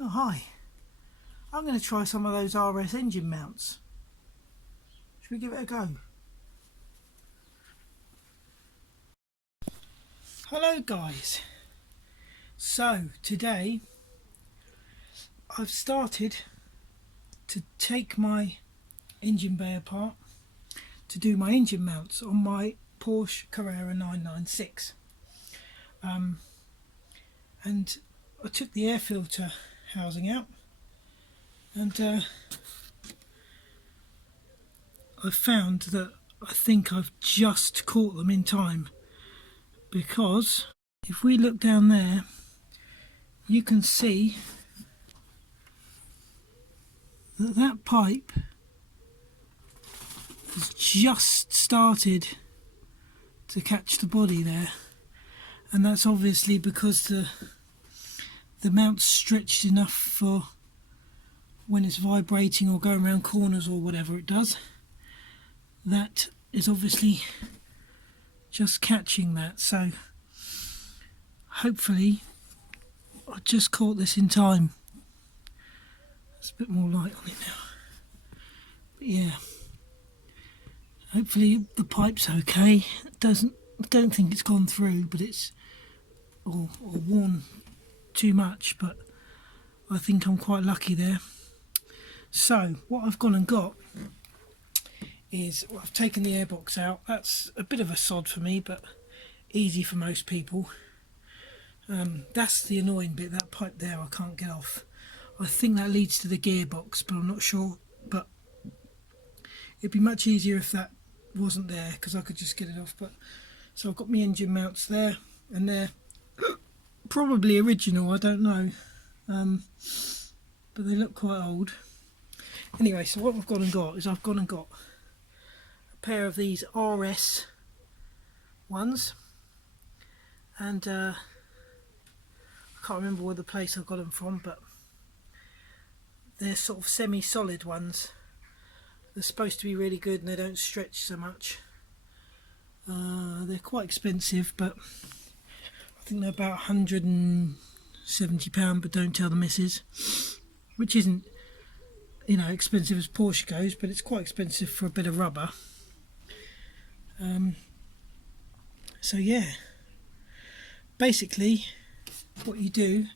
Oh hi, I'm going to try some of those RS engine mounts. Should we give it a go? Hello guys, so today I've started to take my engine bay apart to do my engine mounts on my Porsche Carrera 996, and I took the air filter housing out, and I found that I think I've just caught them in time, because if we look down there you can see that that pipe has just started to catch the body there, and that's obviously because the mount's stretched enough for when it's vibrating or going around corners or whatever it does. That is obviously just catching that, so hopefully I just caught this in time. There's a bit more light on it now, but yeah, hopefully the pipe's okay. I don't think it's gone through, but it's or worn too much, but I think I'm quite lucky there. So what I've gone and got is, I've taken the airbox out. That's a bit of a sod for me, but easy for most people. That's the annoying bit, that pipe there I can't get off. I think that leads to the gearbox, but I'm not sure. But it'd be much easier if that wasn't there, because I could just get it off. But so I've got my engine mounts there, and they're probably original, I don't know, but they look quite old. Anyway, so what I've gone and got is, I've gone and got a pair of these RS ones, and I can't remember where the place I got them from, but they're sort of semi-solid ones. They're supposed to be really good and they don't stretch so much. They're quite expensive, but I think they're about £170, but don't tell the missus, which isn't, you know, expensive as Porsche goes, but it's quite expensive for a bit of rubber. So yeah, basically what you do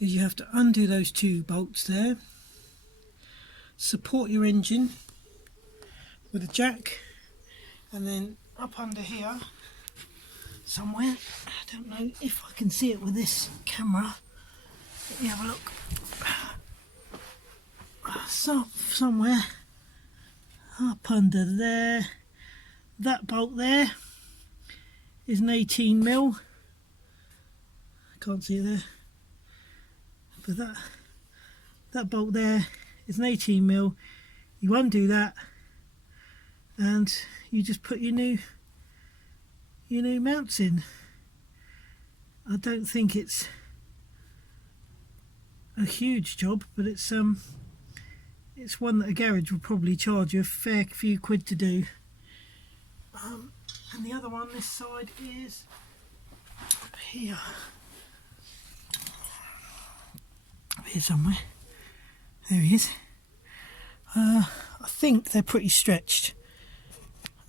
is you have to undo those two bolts there, support your engine with a jack, and then up under here somewhere, I don't know if I can see it with this camera, let me have a look. So, somewhere up under there, that bolt there is an 18mm. I can't see it there, but that bolt there is an 18mm. You undo that and you just put your new mounts in. I don't think it's a huge job, but it's one that a garage will probably charge you a fair few quid to do. And the other one this side is up here. Up here somewhere. There he is. I think they're pretty stretched.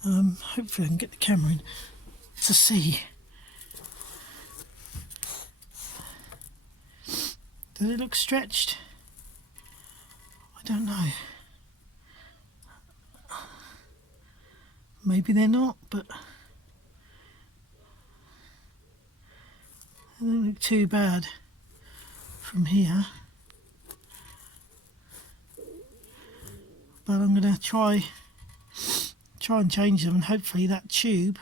Hopefully I can get the camera in to see. Does it look stretched? I don't know. Maybe they're not, but they don't look too bad from here. But I'm going to try and change them, and hopefully that tube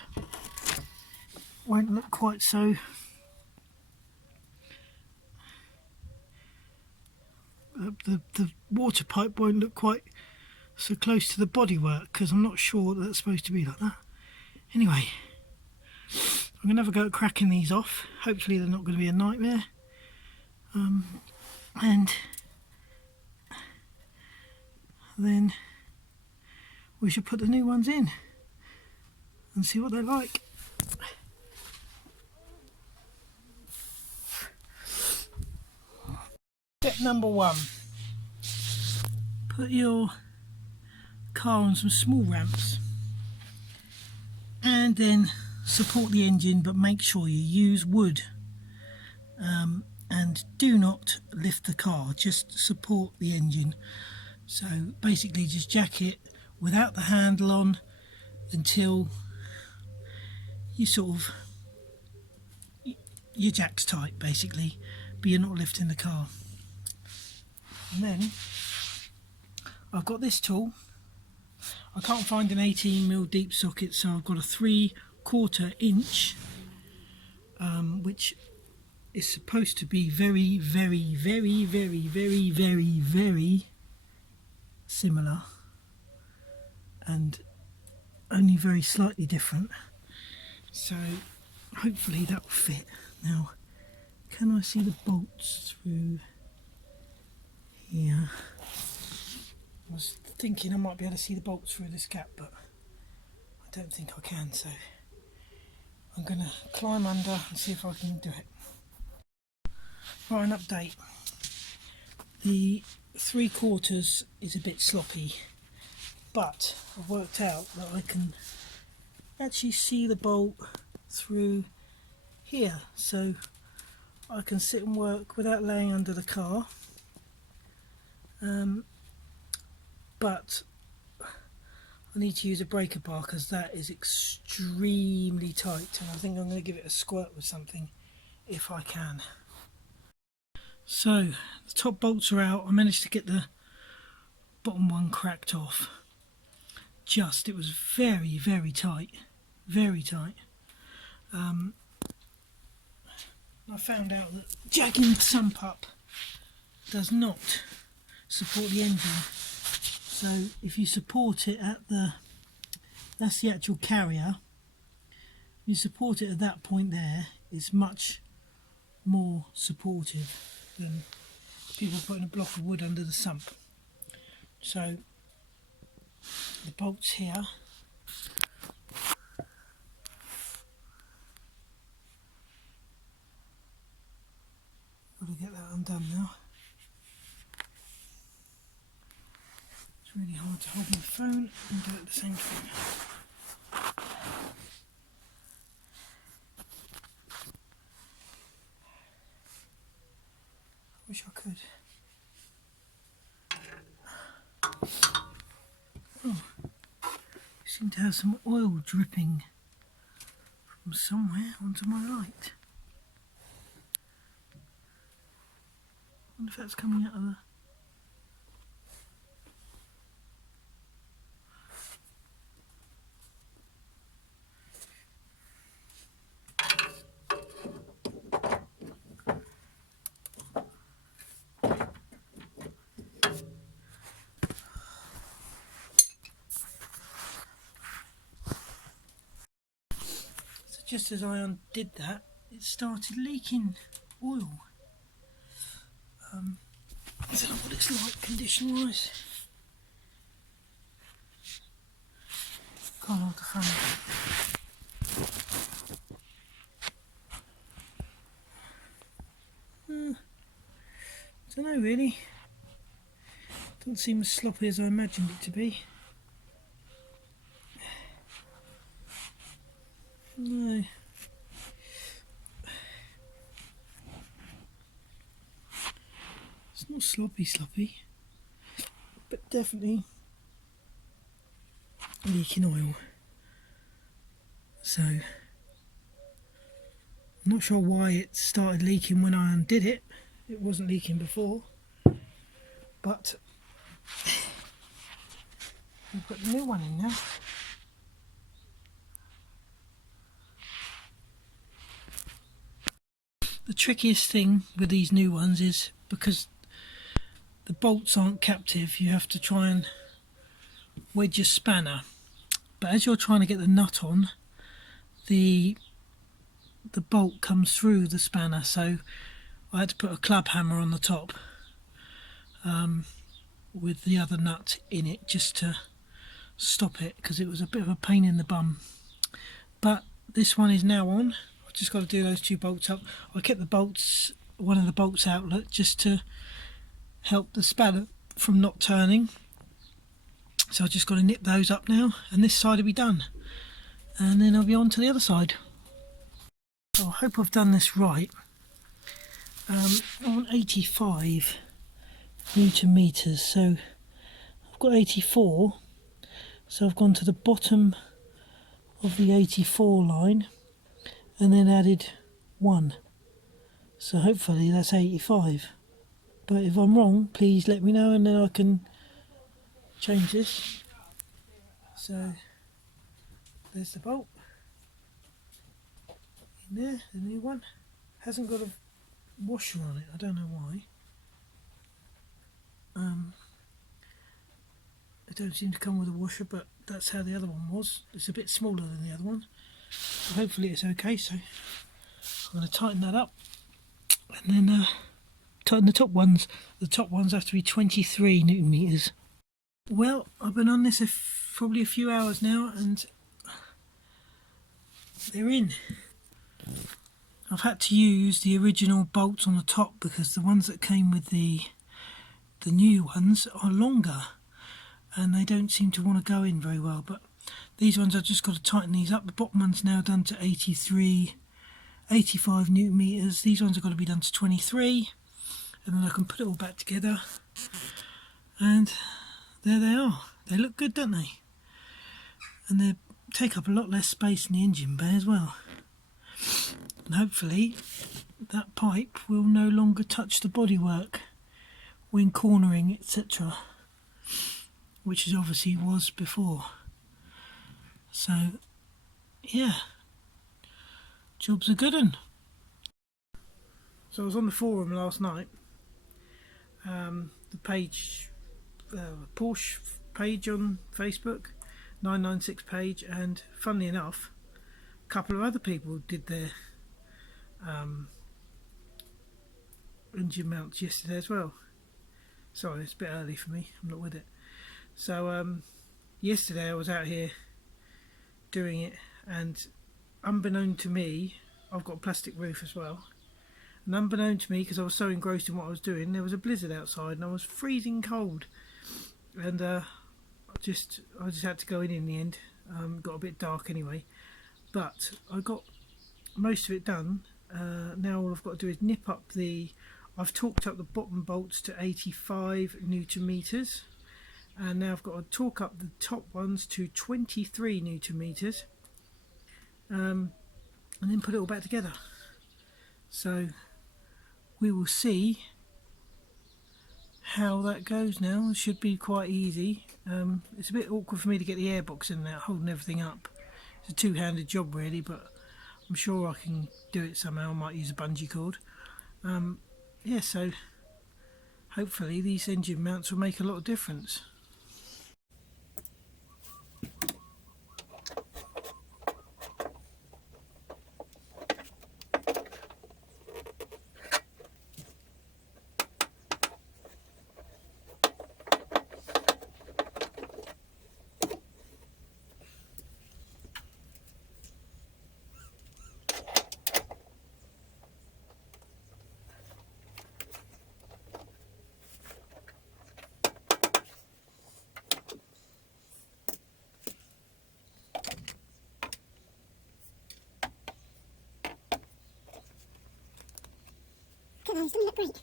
won't look quite so the water pipe won't look quite so close to the bodywork, because I'm not sure that that's supposed to be like that. Anyway, I'm going to have a go at cracking these off. Hopefully they're not going to be a nightmare, and then we should put the new ones in and see what they're like. Step number 1. Put your car on some small ramps and then support the engine, but make sure you use wood, and do not lift the car, just support the engine. So basically just jack it without the handle on until you sort of, your jack's tight basically, but you're not lifting the car. And then I've got this tool. I can't find an 18mm deep socket, so I've got a 3/4 inch, which is supposed to be very, very, very, very, very, very, very similar, and only very slightly different. So hopefully that will fit. Now, can I see the bolts through here? I was thinking I might be able to see the bolts through this gap, but I don't think I can, so I'm going to climb under and see if I can do it. Right, an update. The 3/4 is a bit sloppy, but I've worked out that I can actually see the bolt through here, so I can sit and work without laying under the car. But I need to use a breaker bar because that is extremely tight, and I think I'm going to give it a squirt with something if I can. So the top bolts are out. I managed to get the bottom one cracked off. It was very, very tight, very tight. I found out that jacking the sump up does not support the engine. So if you support it at that's the actual carrier, you support it at that point there, it's much more supportive than people putting a block of wood under the sump. So the bolts here, got to get that undone now. It's really hard to hold my phone and do it at the same time. I wish I could. Oh, I seem to have some oil dripping from somewhere onto my light. I wonder if that's coming out of the... Just as I undid that, it started leaking oil. I don't know what it's like condition wise. Can't hold the phone. Don't know really. Doesn't seem as sloppy as I imagined it to be. No. It's not sloppy, but definitely leaking oil. So I'm not sure why it started leaking when I undid it. It wasn't leaking before, but we've got the new one in now. The trickiest thing with these new ones is because the bolts aren't captive, you have to try and wedge your spanner. But as you're trying to get the nut on, the bolt comes through the spanner, so I had to put a club hammer on the top with the other nut in it just to stop it, because it was a bit of a pain in the bum. But this one is now on. I've just got to do those two bolts up. I kept the bolts, one of the bolts outlet, just to help the spanner from not turning. So I've just got to nip those up now, and this side will be done, and then I'll be on to the other side. So I hope I've done this right. I want 85 Newton meters, so I've got 84, so I've gone to the bottom of the 84 line and then added 1, so hopefully that's 85. But if I'm wrong, please let me know and then I can change this. So there's the bolt in there, the new one. Hasn't got a washer on it, I don't know why. It don't seem to come with a washer, but that's how the other one was. It's a bit smaller than the other one, so hopefully it's okay. So I'm going to tighten that up and then tighten the top ones. The top ones have to be 23 Newton meters. Well, I've been on this probably a few hours now and they're in. I've had to use the original bolts on the top because the ones that came with the new ones are longer and they don't seem to want to go in very well, but these ones I've just got to tighten these up. The bottom one's now done to 85 Newton meters. These ones have got to be done to 23, and then I can put it all back together, and there they are. They look good, don't they? And they take up a lot less space in the engine bay as well. And hopefully that pipe will no longer touch the bodywork when cornering, etc., which it obviously was before. So yeah, job's a good one. So I was on the forum last night, the page, Porsche page on Facebook, 996 page, and funnily enough a couple of other people did their engine mounts yesterday as well. Sorry, it's a bit early for me, I'm not with it. So yesterday I was out here doing it, and unbeknown to me, I've got a plastic roof as well, and unbeknown to me, because I was so engrossed in what I was doing, there was a blizzard outside and I was freezing cold, and I just had to go in the end. Got a bit dark anyway, but I got most of it done. Now all I've got to do is nip up I've torqued up the bottom bolts to 85 Newton meters, and now I've got to torque up the top ones to 23 Newton meters, and then put it all back together. So we will see how that goes now. It should be quite easy. It's a bit awkward for me to get the airbox in there holding everything up. It's a two-handed job really, but I'm sure I can do it somehow. I might use a bungee cord. Yeah, so hopefully these engine mounts will make a lot of difference. Those don't look great,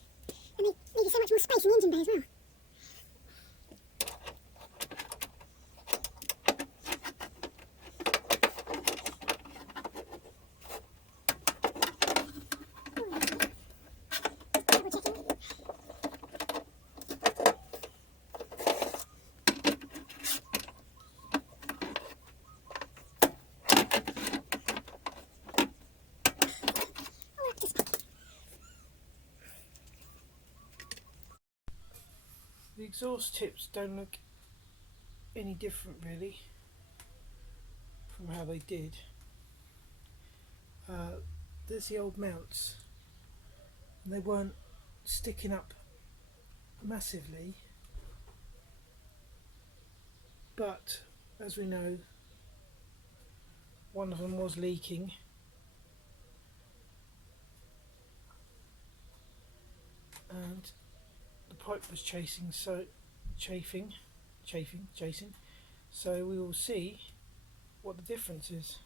and they needed so much more space in the engine bay as well. The exhaust tips don't look any different really from how they did. There's the old mounts, and they weren't sticking up massively, but as we know, one of them was leaking, and the pipe was chasing, so chafing. So we will see what the difference is.